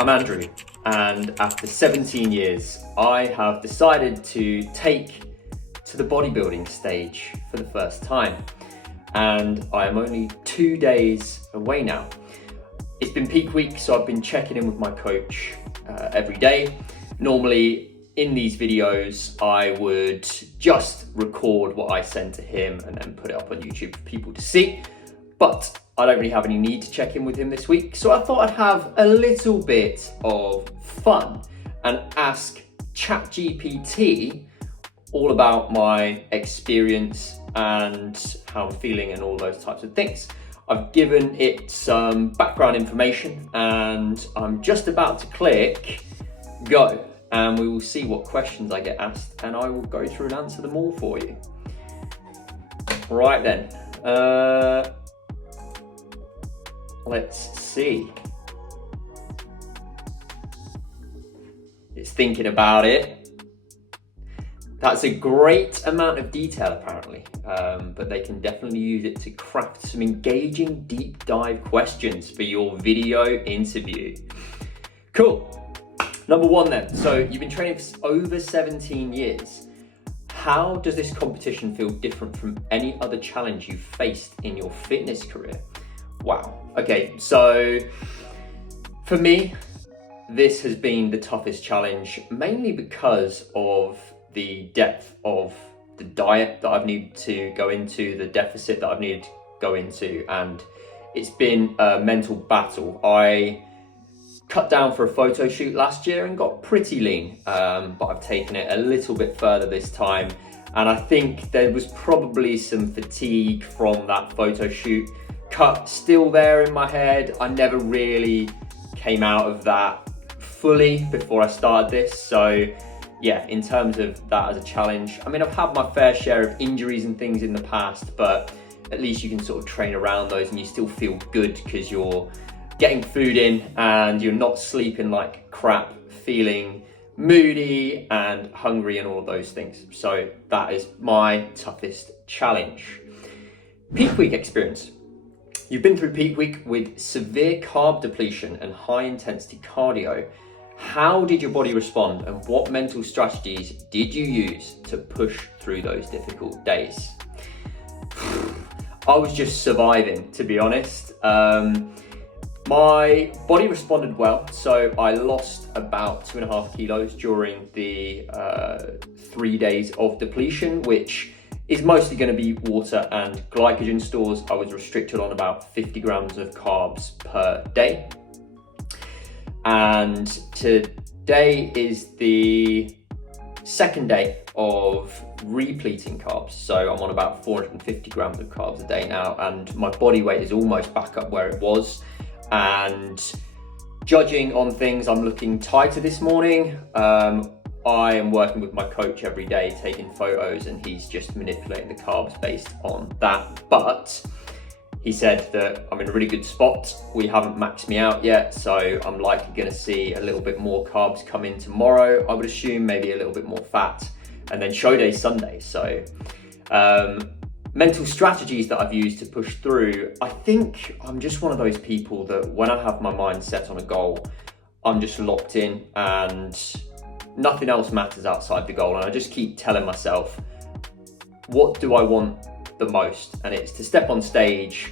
I'm Andrew, and after 17 years, I have decided to take to the bodybuilding stage for the first time. And I am only 2 days away now. It's been peak week, so I've been checking in with my coach every day. Normally in these videos, I would just record what I send to him and then put it up on YouTube for people to see. But I don't really have any need to check in with him this week, so I thought I'd have a little bit of fun and ask ChatGPT all about my experience and how I'm feeling and all those types of things. I've given it some background information and I'm just about to click go, and we will see what questions I get asked and I will go through and answer them all for you. Right then. Let's see. It's thinking about it. That's a great amount of detail apparently, but they can definitely use it to craft some engaging deep dive questions for your video interview. Cool. Number one then. So you've been training for over 17 years. How does this competition feel different from any other challenge you've faced in your fitness career? Wow. Okay, so for me, this has been the toughest challenge, mainly because of the depth of the diet that I've needed to go into, the deficit that I've needed to go into, and it's been a mental battle. I cut down for a photo shoot last year and got pretty lean, but I've taken it a little bit further this time, and I think there was probably some fatigue from that photo shoot. Cut still there in my head. I never really came out of that fully before I started this. So yeah, in terms of that as a challenge, I mean, I've had my fair share of injuries and things in the past, but at least you can sort of train around those and you still feel good because you're getting food in and you're not sleeping like crap, feeling moody and hungry and all of those things. So that is my toughest challenge. Peak week experience. You've been through peak week with severe carb depletion and high intensity cardio. How did your body respond and what mental strategies did you use to push through those difficult days? I was just surviving, to be honest. My body responded well, so I lost about 2.5 kilos during the 3 days of depletion, which is mostly going to be water and glycogen stores. I was restricted on about 50 grams of carbs per day. And today is the second day of repleting carbs. So I'm on about 450 grams of carbs a day now, and my body weight is almost back up where it was. And judging on things, I'm looking tighter this morning. I am working with my coach every day, taking photos, and he's just manipulating the carbs based on that. But he said that I'm in a really good spot. We haven't maxed me out yet, so I'm likely going to see a little bit more carbs come in tomorrow. I would assume maybe a little bit more fat, and then show day Sunday. So mental strategies that I've used to push through. I think I'm just one of those people that when I have my mind set on a goal, I'm just locked in and nothing else matters outside the goal. And I just keep telling myself, what do I want the most? And it's to step on stage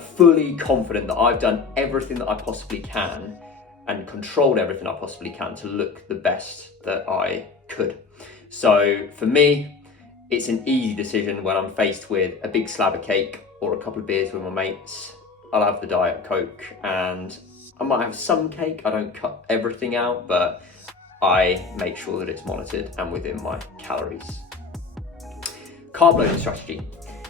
fully confident that I've done everything that I possibly can and controlled everything I possibly can to look the best that I could. So for me, it's an easy decision when I'm faced with a big slab of cake or a couple of beers with my mates. I'll have the Diet Coke and I might have some cake. I don't cut everything out, but I make sure that it's monitored and within my calories. Carb loading strategy.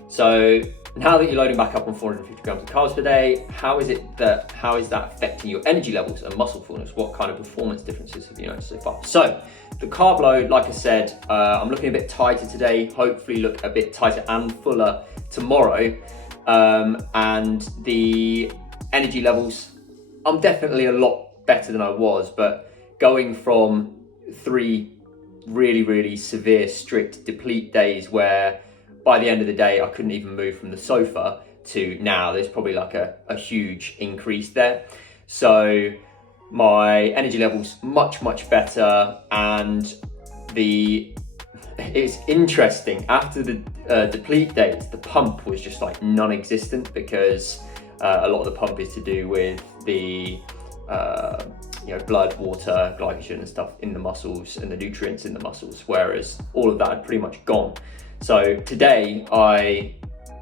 So now that you're loading back up on 450 grams of carbs per day, how is that affecting your energy levels and muscle fullness? What kind of performance differences have you noticed so far? So the carb load, like I said, I'm looking a bit tighter today, hopefully look a bit tighter and fuller tomorrow. And the energy levels, I'm definitely a lot better than I was, but going from 3 really, really severe, strict deplete days where by the end of the day, I couldn't even move from the sofa to now, there's probably like a huge increase there. So my energy levels much better, and it's interesting, after the deplete days, the pump was just like non-existent, because a lot of the pump is to do with the blood, water, glycogen and stuff in the muscles and the nutrients in the muscles, whereas all of that had pretty much gone. So today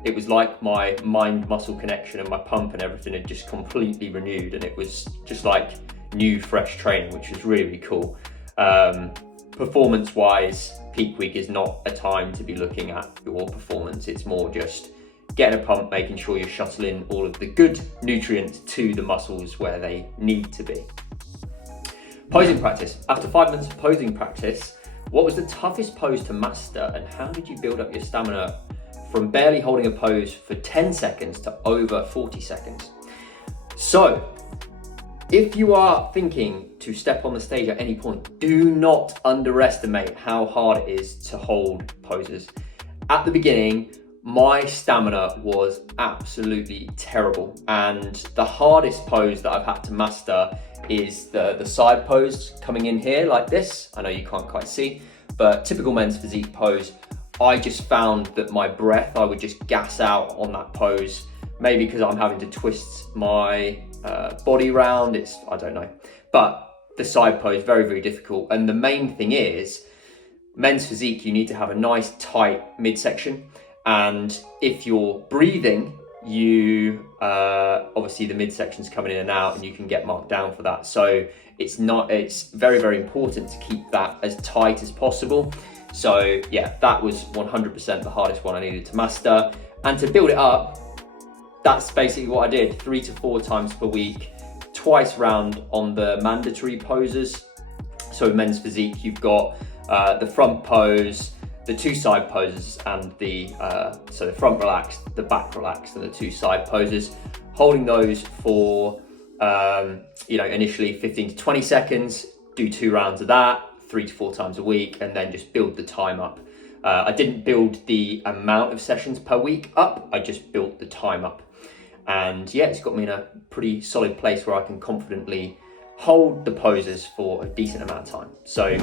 it was like my mind muscle connection and my pump and everything had just completely renewed, and it was just like new fresh training, which was really cool. Performance wise, peak week is not a time to be looking at your performance. It's more just getting a pump, making sure you're shuttling all of the good nutrients to the muscles where they need to be. Posing practice. After 5 months of posing practice, what was the toughest pose to master, and how did you build up your stamina from barely holding a pose for 10 seconds to over 40 seconds? So, if you are thinking to step on the stage at any point, do not underestimate how hard it is to hold poses. At the beginning, my stamina was absolutely terrible, and the hardest pose that I've had to master is the side pose, coming in here like this. I know you can't quite see, but typical men's physique pose. I just found that my breath, I would just gas out on that pose, maybe because I'm having to twist my body round, I don't know. But the side pose, very difficult. And the main thing is, men's physique, you need to have a nice tight midsection. And if you're breathing, you obviously the midsection's coming in and out, and you can get marked down for that. So it's very important to keep that as tight as possible. So yeah, that was 100% the hardest one I needed to master. And to build it up, that's basically what I did, 3 to 4 times per week, twice round on the mandatory poses. So men's physique, you've got the front pose, the 2 side poses, and so the front relaxed, the back relaxed, and the 2 side poses. Holding those for initially 15 to 20 seconds, do 2 rounds of that, 3 to 4 times a week, and then just build the time up. I didn't build the amount of sessions per week up, I just built the time up. And yeah, it's got me in a pretty solid place where I can confidently hold the poses for a decent amount of time. So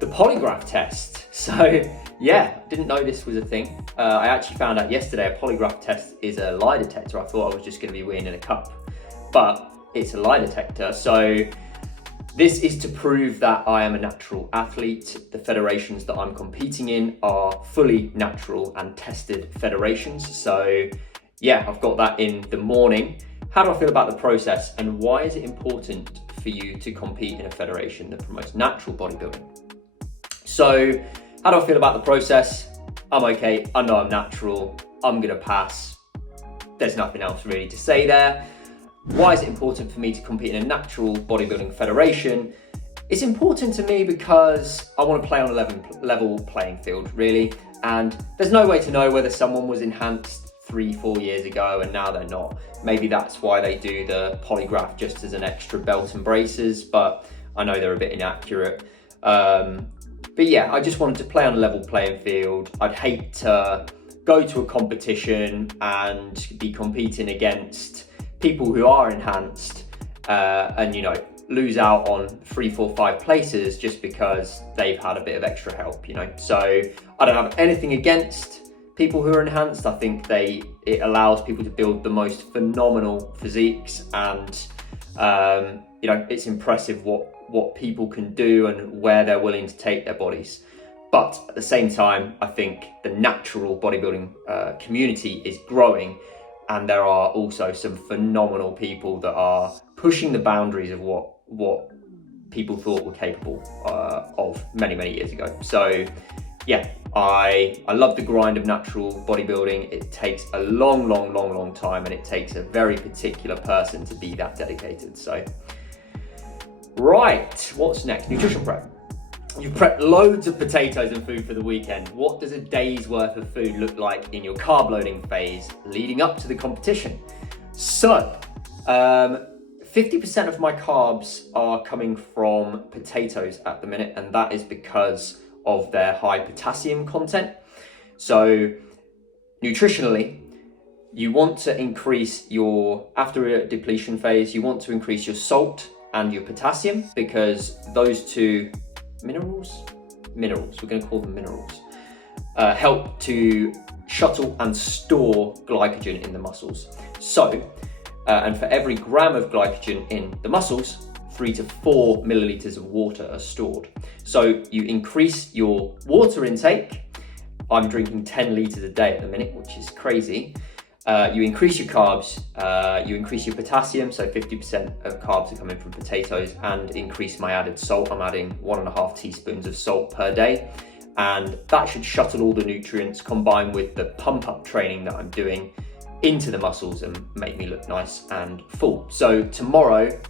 the polygraph test. So yeah, didn't know this was a thing. I actually found out yesterday a polygraph test is a lie detector. I thought I was just going to be weeing in a cup, but it's a lie detector. So this is to prove that I am a natural athlete. The federations that I'm competing in are fully natural and tested federations. So yeah, I've got that in the morning. How do I feel about the process, and why is it important for you to compete in a federation that promotes natural bodybuilding? So how do I feel about the process? I'm okay, I know I'm natural, I'm gonna pass. There's nothing else really to say there. Why is it important for me to compete in a natural bodybuilding federation? It's important to me because I want to play on a level playing field, really. And there's no way to know whether someone was enhanced 3-4 years ago and now they're not. Maybe that's why they do the polygraph, just as an extra belt and braces, but I know they're a bit inaccurate. But yeah, I just wanted to play on a level playing field. I'd hate to go to a competition and be competing against people who are enhanced and lose out on 3, 4, 5 places just because they've had a bit of extra help, So I don't have anything against people who are enhanced. I think it allows people to build the most phenomenal physiques, and it's impressive what people can do and where they're willing to take their bodies. But at the same time, I think the natural bodybuilding community is growing, and there are also some phenomenal people that are pushing the boundaries of what people thought were capable of many years ago. So yeah, I love the grind of natural bodybuilding. It takes a long time, and it takes a very particular person to be that dedicated. So right, what's next? Nutrition prep. You've prepped loads of potatoes and food for the weekend. What does a day's worth of food look like in your carb loading phase leading up to the competition? So 50% of my carbs are coming from potatoes at the minute, and that is because of their high potassium content. So nutritionally, you want to increase after a depletion phase, you want to increase your salt and your potassium, because those two minerals, we're going to call them minerals, help to shuttle and store glycogen in the muscles. So, and for every gram of glycogen in the muscles, 3 to 4 milliliters of water are stored. So you increase your water intake. I'm drinking 10 liters a day at the minute, which is crazy. You increase your carbs, you increase your potassium, so 50% of carbs are coming from potatoes, and increase my added salt. I'm adding 1.5 teaspoons of salt per day, and that should shuttle all the nutrients combined with the pump up training that I'm doing into the muscles and make me look nice and full. So tomorrow,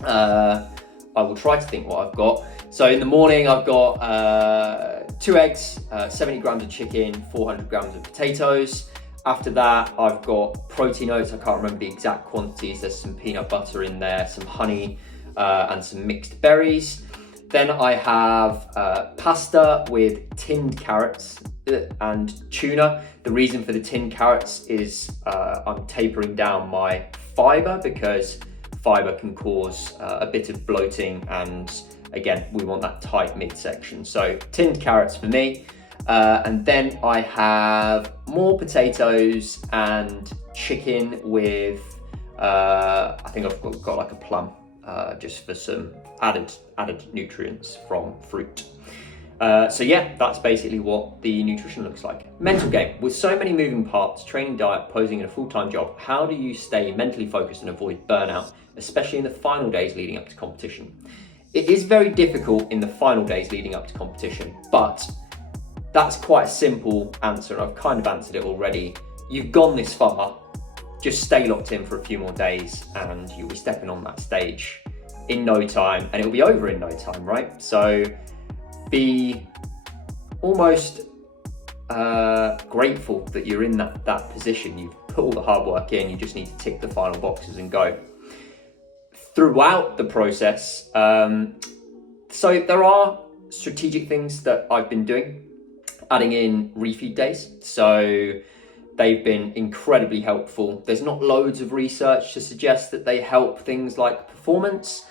I will try to think what I've got. So in the morning, I've got 2 eggs, 70 grams of chicken, 400 grams of potatoes. After that, I've got protein oats. I can't remember the exact quantities. There's some peanut butter in there, some honey, and some mixed berries. Then I have pasta with tinned carrots and tuna. The reason for the tinned carrots is I'm tapering down my fiber, because fiber can cause a bit of bloating, and again, we want that tight midsection. So tinned carrots for me. And then I have more potatoes and chicken with, I think I've got like a plum, just for some added nutrients from fruit. So yeah, that's basically what the nutrition looks like. Mental game. With so many moving parts, training, diet, posing, and a full-time job, how do you stay mentally focused and avoid burnout, especially in the final days leading up to competition? It is very difficult in the final days leading up to competition, but that's quite a simple answer, and I've kind of answered it already. You've gone this far, just stay locked in for a few more days and you'll be stepping on that stage in no time, and it'll be over in no time, right? So be almost grateful that you're in that position. You've put all the hard work in, you just need to tick the final boxes and go. Throughout the process, so there are strategic things that I've been doing, adding in refeed days. So they've been incredibly helpful. There's not loads of research to suggest that they help things like performance,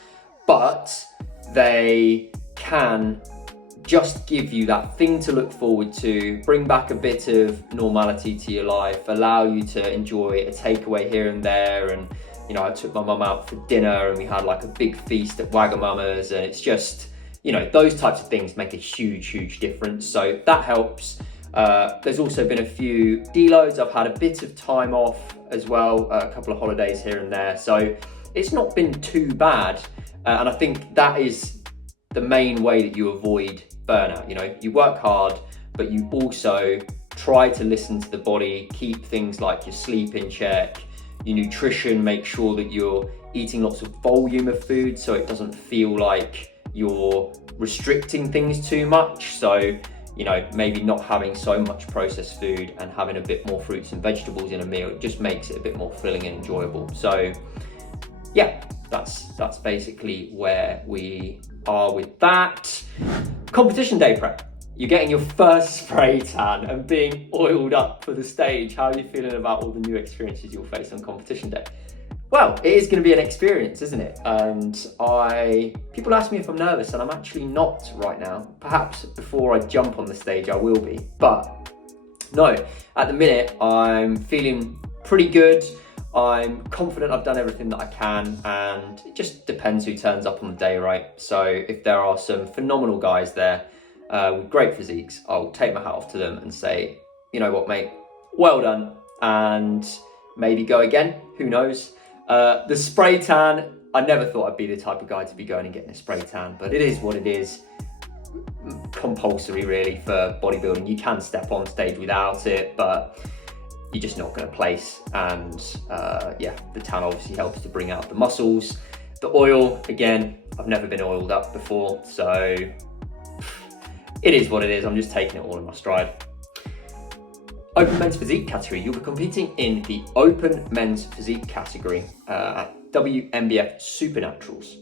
but they can just give you that thing to look forward to, bring back a bit of normality to your life, allow you to enjoy a takeaway here and there. And you know, I took my mum out for dinner and we had like a big feast at Wagamama's, and it's just, you know, those types of things make a huge difference. So that helps. There's also been a few deloads. I've had a bit of time off as well, a couple of holidays here and there. So it's not been too bad. And I think that is the main way that you avoid burnout. You know, you work hard, but you also try to listen to the body, keep things like your sleep in check, your nutrition, make sure that you're eating lots of volume of food so it doesn't feel like you're restricting things too much. So, you know, maybe not having so much processed food and having a bit more fruits and vegetables in a meal, it just makes it a bit more filling and enjoyable. So yeah, that's basically where we are with that. Competition day prep. You're getting your first spray tan and being oiled up for the stage. How are you feeling about all the new experiences you'll face on competition day? Well, it is going to be an experience, isn't it? And people ask me if I'm nervous, and I'm actually not right now. Perhaps before I jump on the stage, I will be. But no, at the minute, I'm feeling pretty good. I'm confident I've done everything that I can, and it just depends who turns up on the day, right? So if there are some phenomenal guys there with great physiques, I'll take my hat off to them and say, you know what, mate, well done, and maybe go again, who knows? The spray tan, I never thought I'd be the type of guy to be going and getting a spray tan, but it is what it is. Compulsory really for bodybuilding. You can step on stage without it, but you're just not going to place. And yeah, the tan obviously helps to bring out the muscles. The oil, again, I've never been oiled up before, so it is what it is. I'm just taking it all in my stride. Open Men's Physique category. You'll be competing in the Open Men's Physique category at WNBF Supernaturals.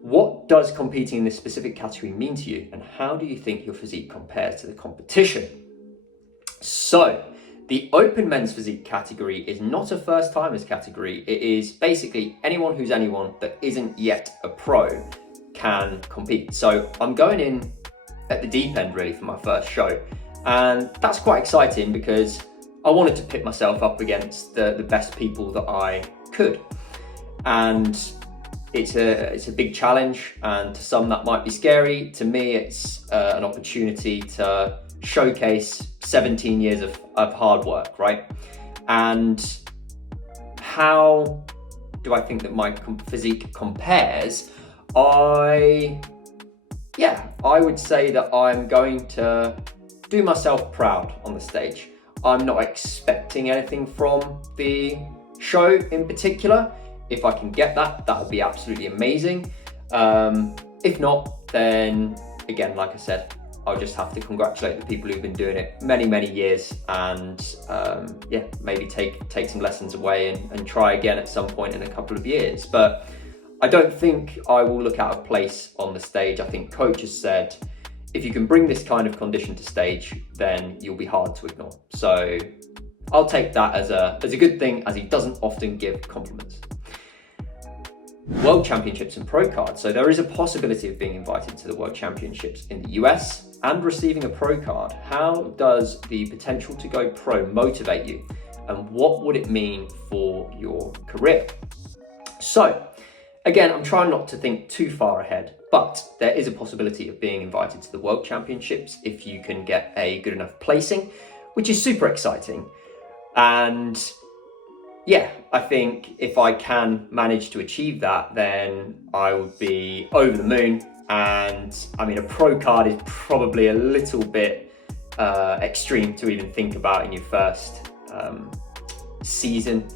What does competing in this specific category mean to you, and how do you think your physique compares to the competition? So, The open men's physique category is not a first timers category. It is basically anyone who's anyone that isn't yet a pro can compete. So I'm going in at the deep end really for my first show. And that's quite exciting because I wanted to pit myself up against the best people that I could. And it's a big challenge, and to some that might be scary. To me, it's an opportunity to showcase 17 years of hard work, right? And how do I think that my physique compares? I would say that I'm going to do myself proud on the stage. I'm not expecting anything from the show in particular. If I can get that, that would be absolutely amazing. If not, then again, like I said, I'll just have to congratulate the people who've been doing it many, many years, and maybe take some lessons away and try again at some point in a couple of years. But I don't think I will look out of place on the stage. I think coach has said, if you can bring this kind of condition to stage, then you'll be hard to ignore. So I'll take that as a good thing, as he doesn't often give compliments. World Championships and Pro Card. So there is a possibility of being invited to the World Championships in the US and receiving a Pro Card. How does the potential to go pro motivate you? And what would it mean for your career? So again, I'm trying not to think too far ahead, but there is a possibility of being invited to the World Championships if you can get a good enough placing, which is super exciting. And yeah, I think if I can manage to achieve that, then I would be over the moon. And I mean, a pro card is probably a little bit extreme to even think about in your first season.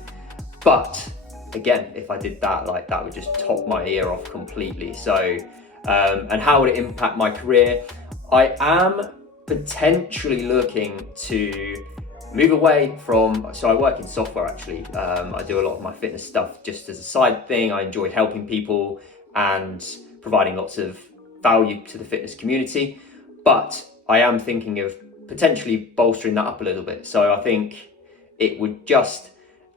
But again, if I did that, like, that would just top my ear off completely. So, and how would it impact my career? I am potentially looking to move away from, so I work in software actually. I do a lot of my fitness stuff just as a side thing. I enjoy helping people and providing lots of value to the fitness community, but I am thinking of potentially bolstering that up a little bit. So I think it would just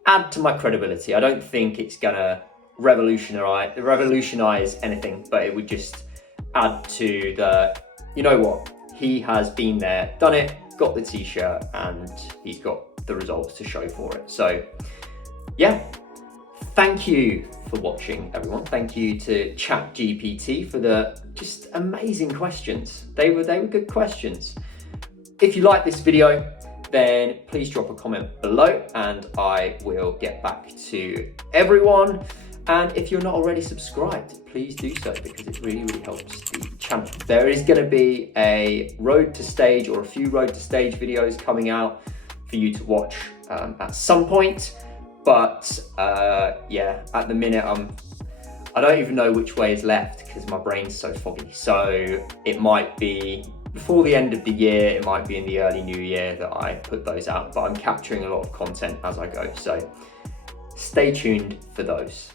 add to my credibility. I don't think it's gonna revolutionize anything, but it would just add to the, you know what, he has been there, done it, got the t-shirt, and he's got the results to show for it. So yeah, thank you for watching, everyone. Thank you to ChatGPT for the just amazing questions. They were good questions. If you like this video, then please drop a comment below and I will get back to everyone. And if you're not already subscribed, please do so, because it really, really helps the channel. There is going to be a road to stage, or a few road to stage videos coming out for you to watch at some point. But yeah, at the minute, I don't even know which way is left because my brain's so foggy. So it might be before the end of the year, it might be in the early new year that I put those out, but I'm capturing a lot of content as I go. So stay tuned for those.